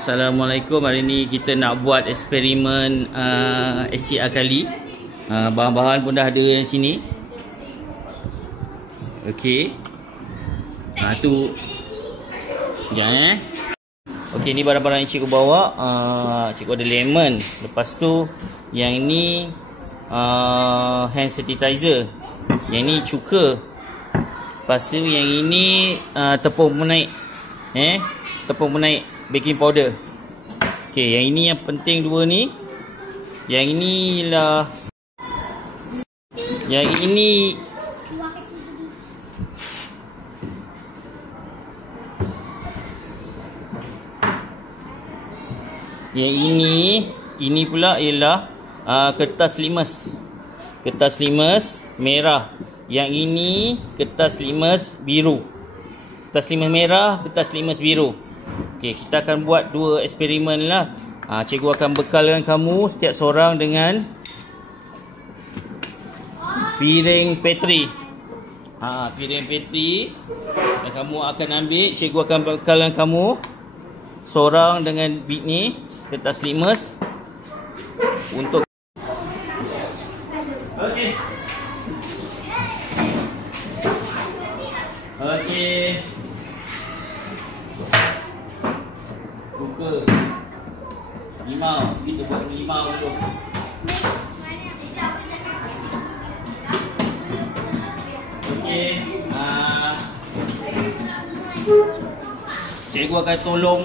Assalamualaikum. Hari ni kita nak buat eksperimen asid alkali. Bahan-bahan pun dah ada di sini. Okey. Tu. Sekejap Okey, ni barang-barang yang cikgu bawa. Cikgu ada lemon. Lepas tu yang ni hand sanitizer. Yang ni cuka. Lepas tu yang ini tepung penaik. Tepung penaik baking powder. Okey, yang ini yang penting dua ni. Yang ini ialah yang ini ini pula ialah kertas limes. Kertas limes merah. Yang ini kertas limes biru. Kertas limes merah, kertas limes biru. Okey, kita akan buat dua eksperimen lah. Cikgu akan bekalkan kamu setiap seorang dengan piring Petri. Piring Petri. Dan kamu akan ambil, cikgu akan bekalkan kamu seorang dengan bit ni, kertas limes untuk okey. Okey. Buka. Limau. Kita buat limau dulu. Okey. Cikgu akan tolong.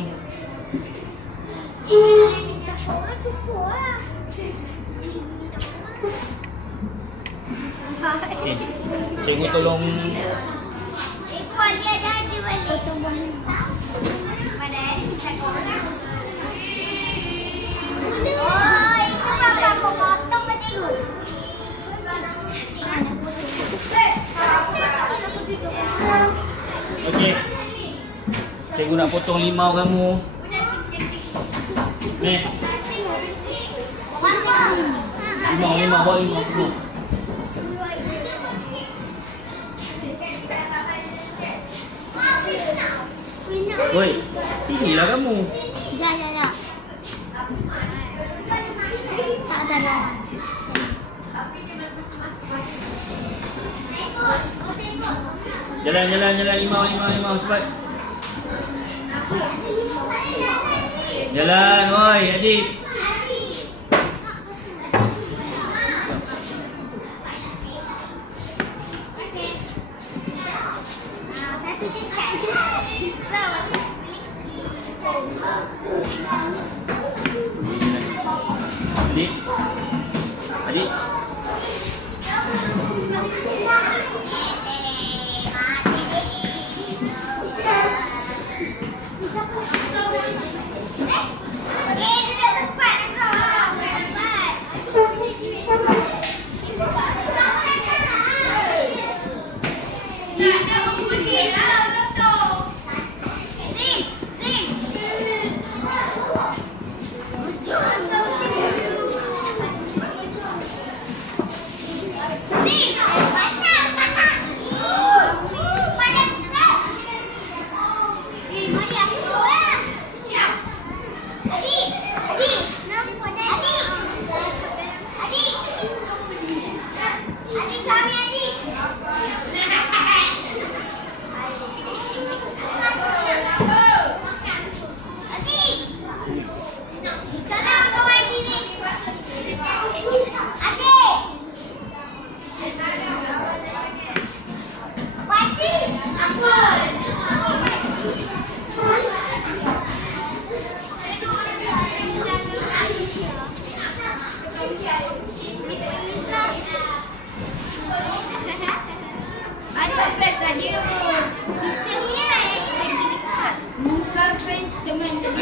Okay. Cikgu tolong. Cikgu dia dah ada balik. Oh, itu berapa potong ke cikgu? Okey. Cikgu nak potong limau kamu. Ni. Limau bawa limau semua. Woi, sinilah kamu. Ya. Tak ada. Jalan limau cepat. Jalan, woi, adik. Adik.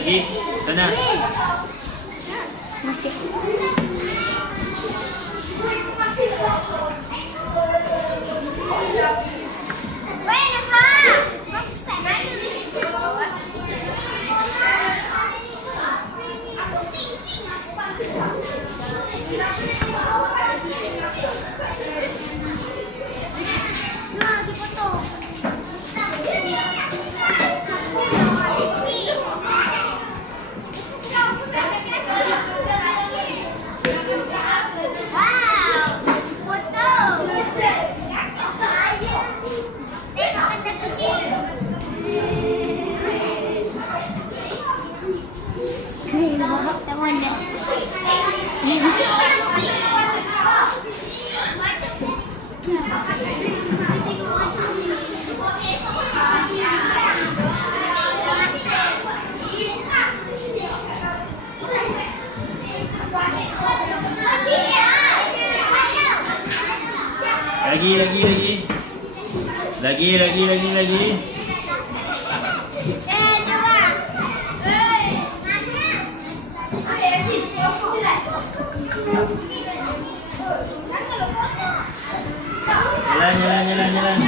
Adik, sana. Lagi. Jalan.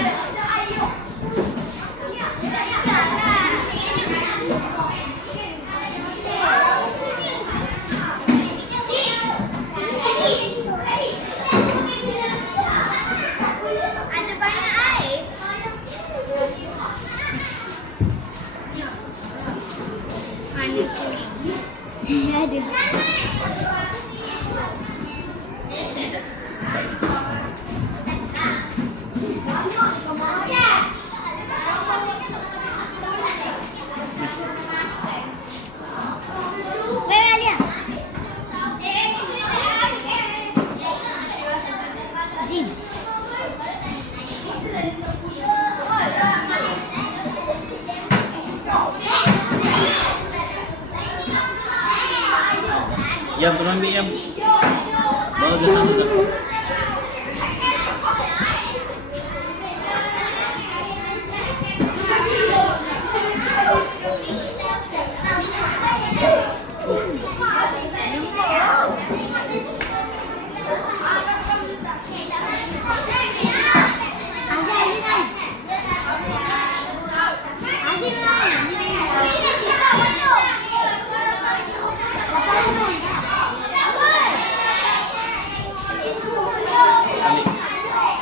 Ada banyak air. Ada. Yam, tolong ambil Yam. Bawa ke sana tak?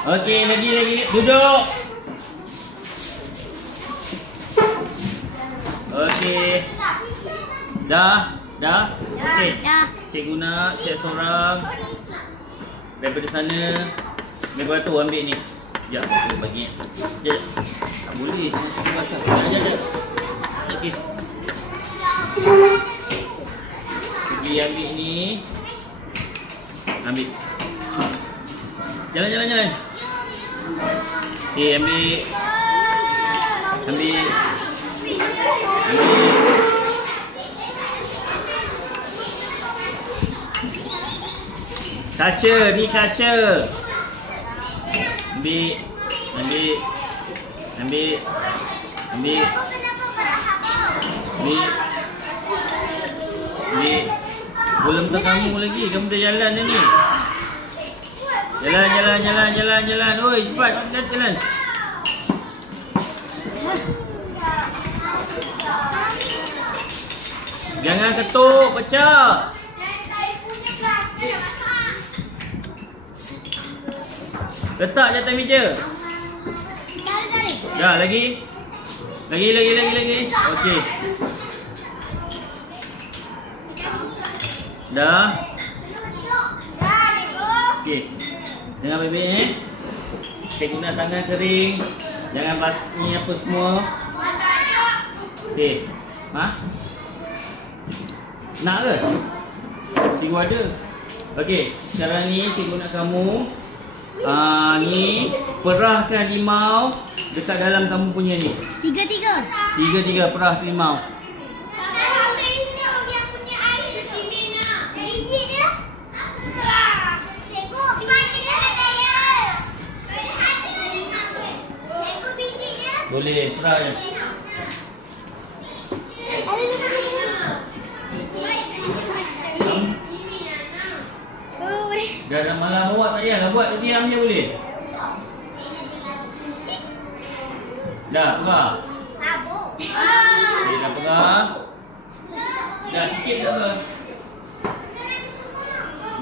Okey, lagi. Duduk. Okey. Dah. Okey. Dah. Cikgu nak siap seorang. Daripada sana. Daripada tu ambil ni. Sekejap, aku bagi. Sekejap. Tak boleh. Sekejap basah. Sekejap. Okey. Pergi ambil ni. Ambil. Jalan. Okey, ambil. Kaca, ni kaca. Ambil. Belum tak kamu lagi. Kamu dah jalan dah ni. Jalan. Oi, cepat jalan. Jangan ketuk, pecah. Letak di atas meja. Dah, lagi. Okey. Dah. Okey. Jangan baik-baik Saya guna tangan kering. Jangan basuh apa semua. Okey. Nak ke? Cikgu ada. Okey, sekarang ni cikgu nak kamu ni perahkan limau dekat dalam kamu punya ni. Tiga perah limau. Boleh, perah je. Dah malam buat tak payahlah buat, diam je boleh. Dah, perah. Okey, dah perah. Dah sikit dah apa?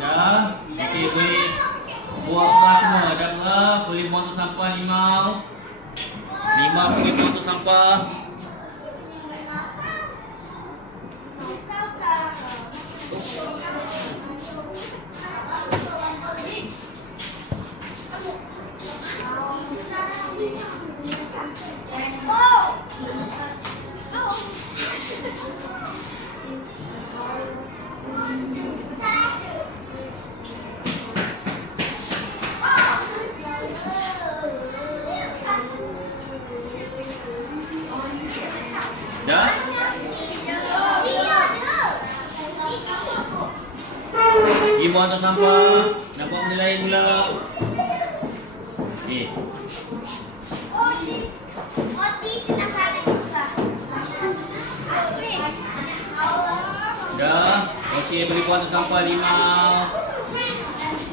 Dah. Okey, boleh buang perah semua. Dah perah, boleh buang tu sampah limau. Limau pergi buang tu sampah. Pergi buang tong sampah. Nak buang benda lain pula. Okey. Oti senang sangat juga. Dah. Okey, pergi buang tong sampah Limau.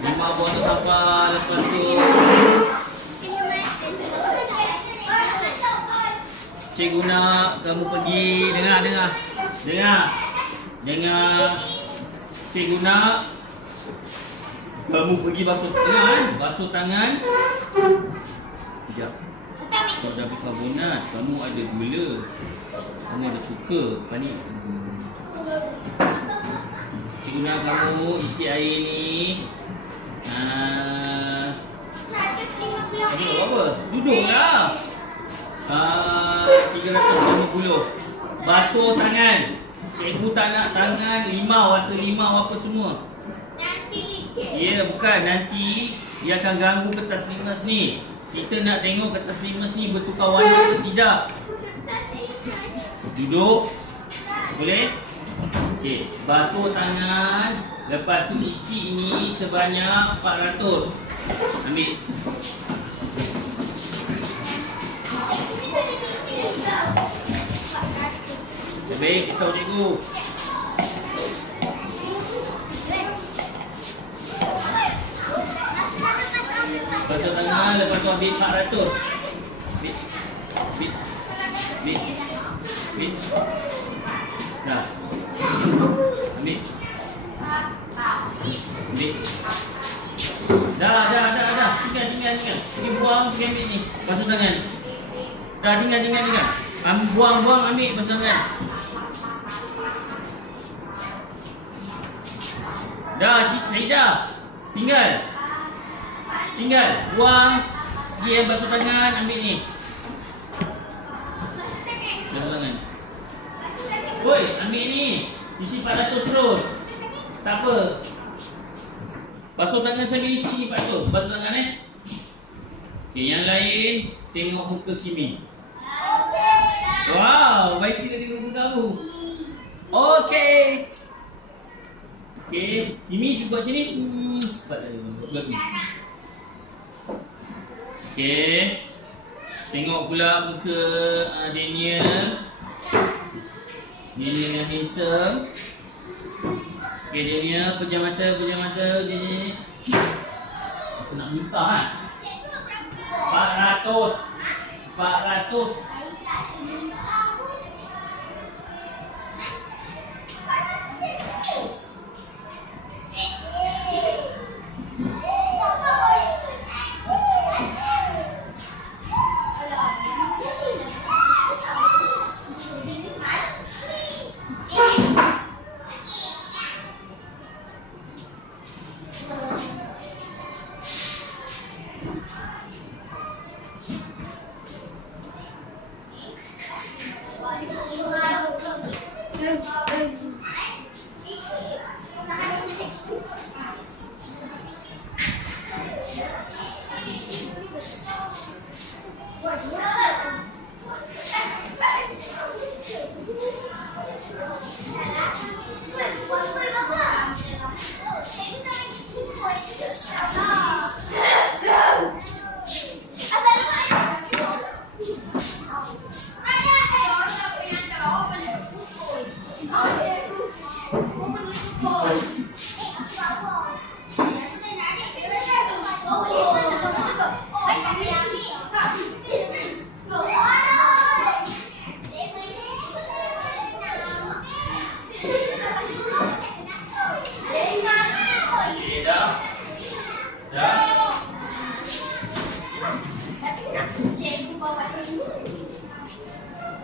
Limau buang tong sampah. Lepas tu Cikgu nak kamu pergi. Dengar. Cikgu nak kamu pergi basuh tangan. Sekejap. Kau dah bikarbonat. Kamu ada gula. Kamu ada cuka. Panik. Cikgu nak kamu isi air ni. Apa? Duduklah. 350. Basuh tangan. Cikgu tak nak tangan limau, rasa limau apa semua. Nanti licin. Ya, bukan. Nanti dia akan ganggu kertas limas ni. Kita nak tengok kertas limas ni bertukar warna atau tidak. Duduk. Boleh? Okey, basuh tangan. Lepas tu isi ini sebanyak 400. Ambil. Baik, risau cikgu. Basuh tangan, lepas tu ambil 400. Ambil. Dah. Ambil. Dah. Tinggal. Pergi buang, pergi ambil ni. Basuh tangan. Dah, tinggal. Buang, ambil basuh tangan. Dah, Syaidah. Tinggal. Buang. Dia basuh tangan, ambil ni. Basuh tangan. Woi, ambil ni. Isi 400 terus. Tak apa. Basuh tangan sambil isi ni 400. Basuh tangan Okey, yang lain tengok muka Kimi. Wow, baik kita tengok muka kamu. Okey. Kimi tu buat sini. Buat lagi. Okey. Tengok pula muka Daniel. Daniel yang handsome. Okey, Daniel pejam mata Daniel. Masa nak muntah kan? 400.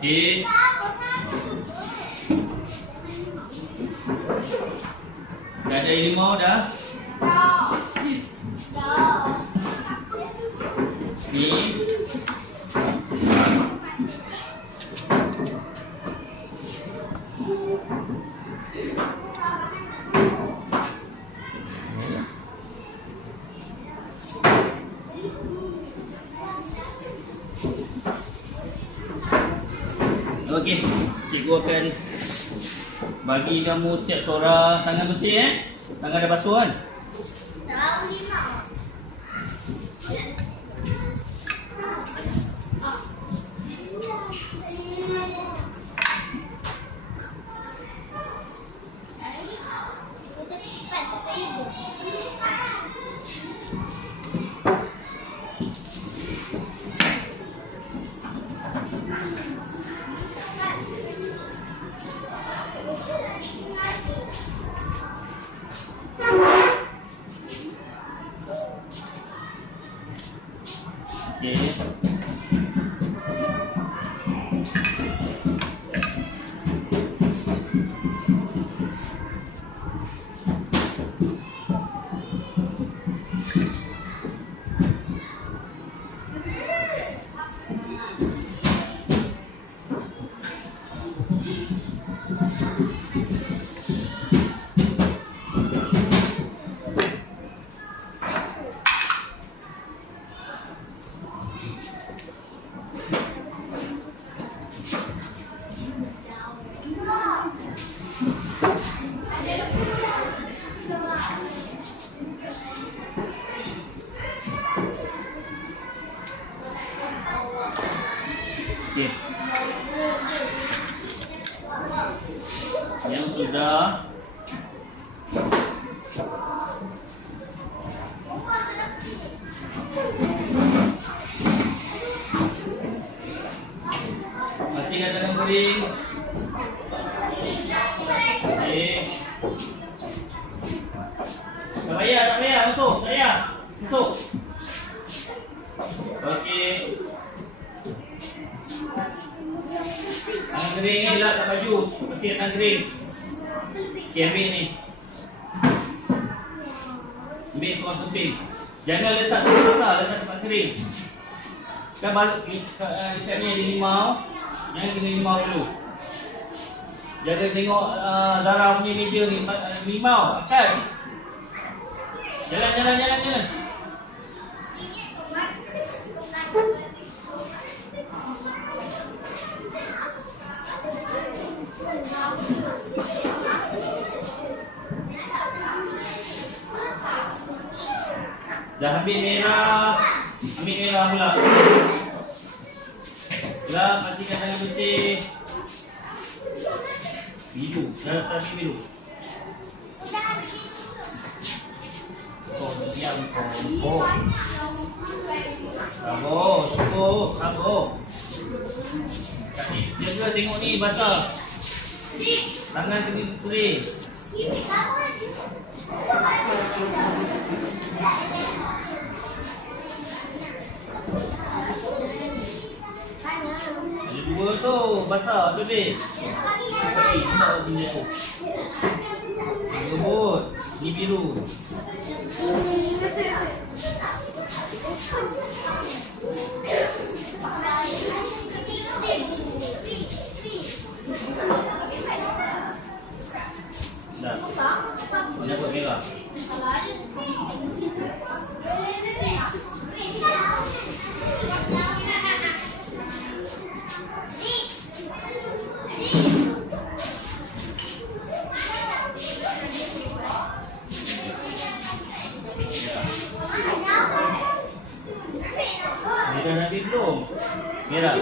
Okey. Dah ada limau dah? Ni. Okey, cikgu akan bagi kamu setiap seorang tangan bersih Tangan dah basuh kan? Tahu limau. Okey. Yang sudah masih ada yang kering. Okey. Tak payah, masuk. Tak payah. Masuk. Okey. Tangan kering ni lah kat baju. Bersih tangan kering. Okey, ambil ni. Ambil seorang penting. Jangan letak tempat basah, letak tempat kering. Kan ikat ni ada limau. Jangan kena limau dulu. Jaga tengok Zara punya meja ni limau. Kan? Jalan. Dah ambil merah. Ambil merah pula. Dah pastikan tangan bersih. Biru. Dah ambil biru. Diam kau. Sabar. Jaga tengok ni basah. Tangan kering. Ada dua tu basah tu dek. Lembut. Ni biru. Dah. Mana buat merah? Merah nanti belum? Merah.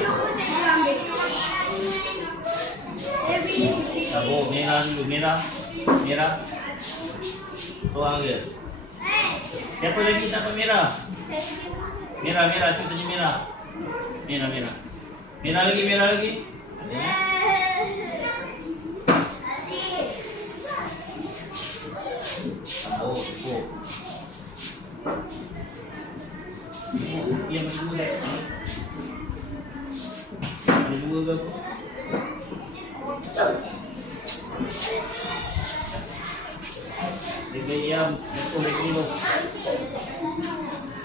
Sabar, merah dulu. Merah. Tuang ke? Siapa lagi sampai merah? Merah. Contohnya merah. Merah lagi. Oh. Yang dua dah. Ada dua ke apa? Dia diam, lagi tu.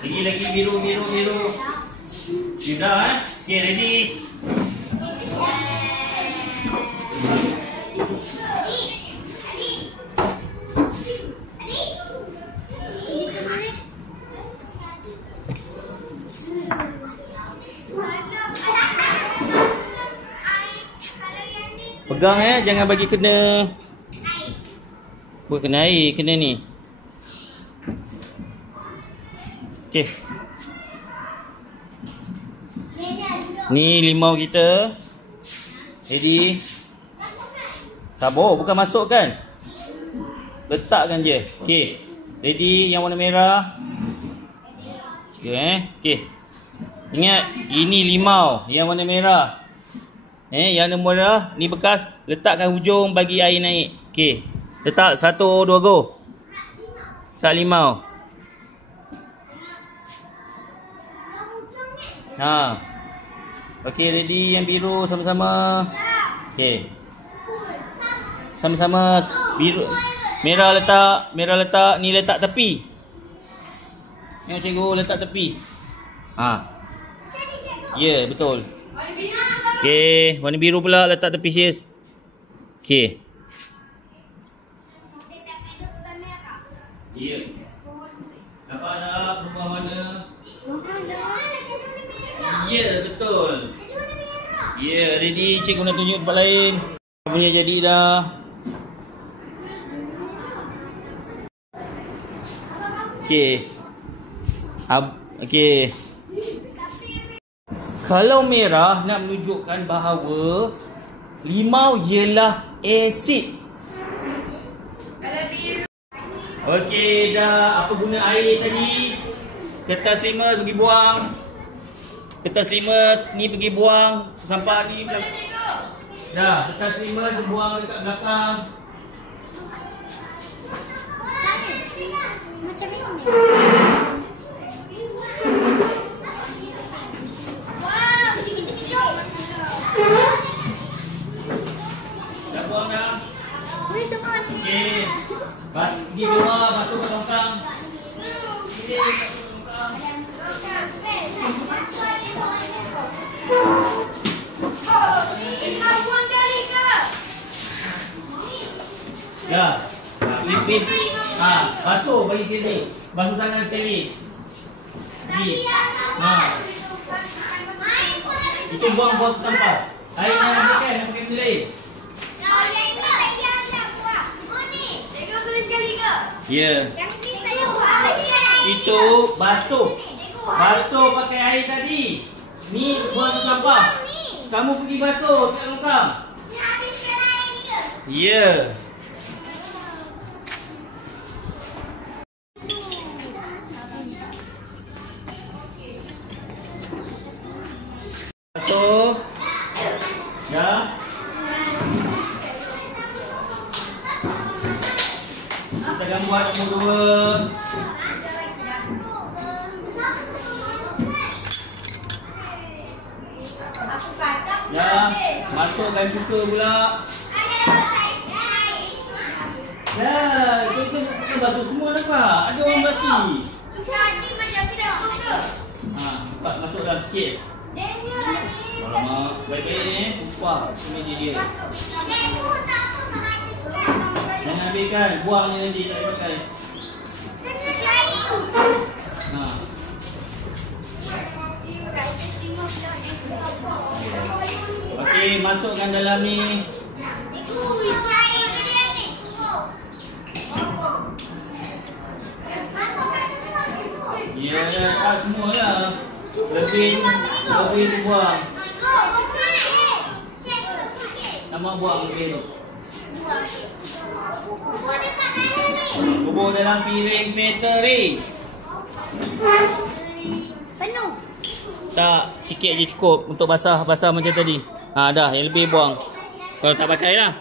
Lagi biru. Sudah Okay, ready. Pegang jangan bagi kena. Buat kena air, kena ni. Okey. Ni limau kita. Jadi tabur, bukan masukkan. Letakkan je. Okey. Ready yang warna merah. Okey. Ingat, ini limau yang warna merah. Yang warna merah ni bekas, letakkan hujung bagi air naik. Okey. Letak 1, 2 go. Tak limau. Ha. Okey, ready yang biru sama-sama. Okey. Sama-sama biru. Merah letak, ni letak tepi. Tengok cikgu letak tepi. Ha. Ya, betul. Okey, warna biru pula letak tepi sis. Okey. Ya. Nampak dah berubah warna? Ya, betul. Ya, ready. Cikgu nak tunjuk tempat lain. Punya jadi dah. Okey. Okey. Kalau merah nak menunjukkan bahawa limau ialah asid. Kalau biru. Okey, dah. Apa guna air tadi? Kertas limas pergi buang. Kertas limas ni pergi buang. Sampah ni belakang. Dah, kertas limas buang dekat belakang. Macam ni. Wow, kita kejut. Dah buang dah. Boleh semua. Okey. Pergi luar, basuh kat longkang. Okey, basuh longkang. Ya. Lipin. Basuh bagi sini. Basuh tangan sekali. Pergi. Itu buang-buang sampah. Air yang habiskan, nak pakai benda lain. Ya. Itu basuh. Basuh pakai air tadi. Ni buang sampah. Kamu pergi basuh kat longkang. Ya. Basuh. Dah. Kita gambar nombor 2. Ya, masukkan cuka pula. Ya, kita basuh semua nampak. Ada orang basuh. Cuka ni macam tidak cuka. Cepat masuk dalam sikit. Alamak, baik-baik ni. Upah, ini dia. Jangan habiskan, buang je nanti tak pakai. Okey, masukkan dalam ni. Ya, semua lah. Lebih buang. Nama buang lebih tu. Kubur dalam piring metering. Penuh. Tak, sikit je cukup untuk basah macam tadi. Dah, yang lebih buang. Kalau tak pakai lah.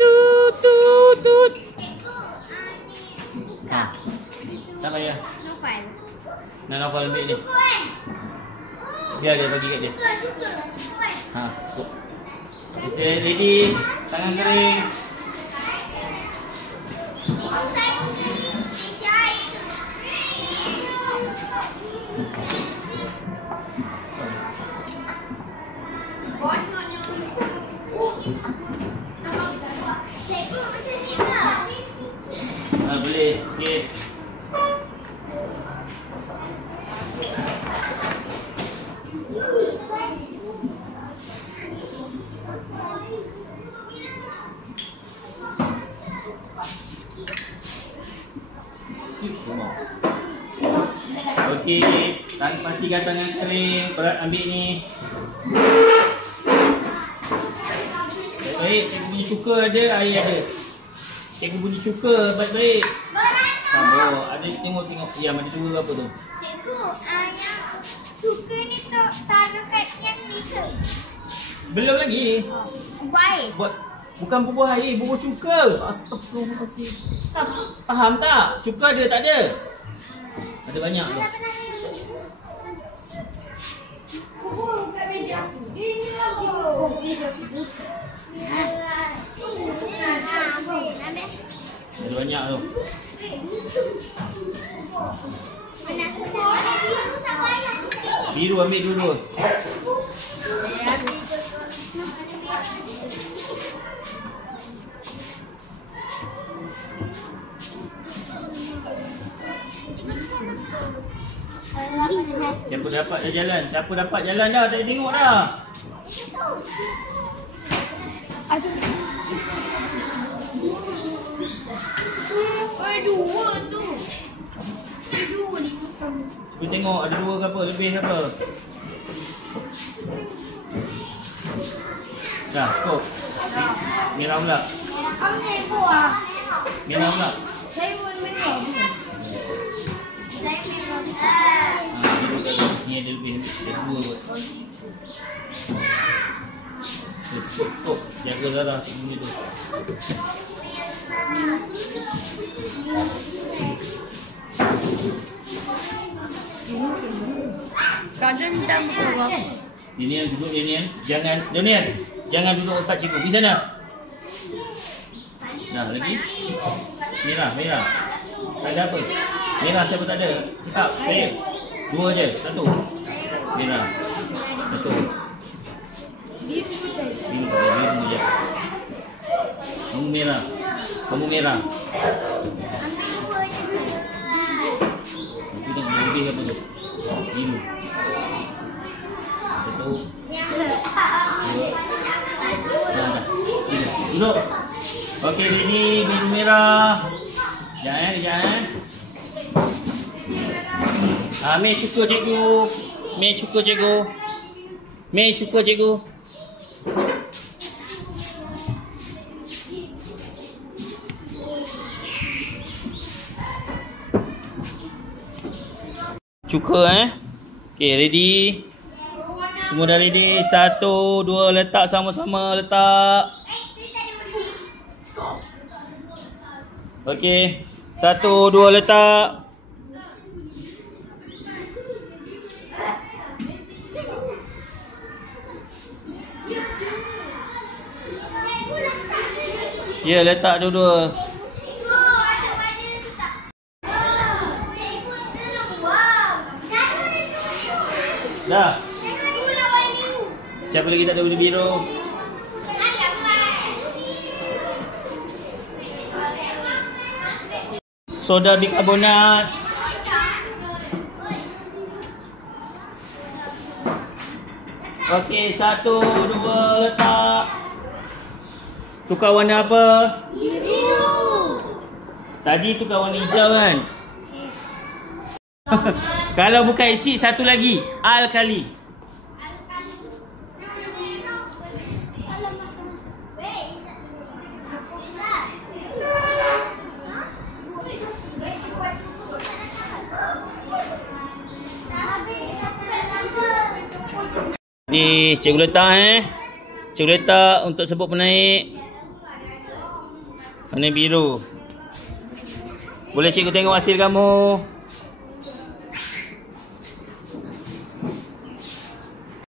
Tut tut tut. Tak payah. Naufal ambil ni. Biar dia bagi kat dia. Cukup. Kita ready. Tangan kering. Boleh. Okey. Okey, pastikan tangan kering. Berat ambil ni. Baik, cikgu bunyi cuka ada, air ada. Cikgu bunyi cuka, baik-baik. Sabar, ada tengok. Ya, ada 2 apa tu? Cikgu, yang cuka ni tu taruh kat yang ni ke? Belum lagi. Baik. Bukan bubur air, bubur cuka. Astagfirullahaladzim. Faham tak? Cuka ada, tak ada? Ada banyak tu. Ada banyak tu. Biru ambil dulu. Siapa dapat dah jalan? Siapa dapat jalan dah? Tak tengok dah. Dua tu. Dua ni. Cuba tengok ada 2 ke apa? Lebih ke apa? Dah, cukup. Merah pula. Merah pula. Saya pun merah. Ni ada lebih. Ada 2 buat. Cukup. Jaga darah cikgu tu. Sekarang jam berapa? Daniel duduk Daniel. Jangan duduk dekat cikgu. Di sana. Nah, lagi. Merah. Ada apa? Merah siapa tak ada? Cakap. Saya. 2 je. 1. Merah. 1. Biru je. Kamu merah. Itu tengok lebih apa tu? Biru. 1. Dah. Duduk. Okey, ini biru merah. Jangan. Mei cuka cikgu. Cuka Okey, ready. Semua dah ready. 1, 2, letak sama-sama, letak. Okey. 1, 2, letak. Ya, letak dua-dua. Dah. Siapa lagi tak ada warna biru? Soda bikarbonat. Okey, 1, 2, letak. Tukar warna apa? Biru. Tadi tukar warna hijau kan? Kalau bukan asid, satu lagi. Alkali. Ni cikgu letak Cikgu letak untuk sebut penaik. Warna biru. Boleh cikgu tengok hasil kamu?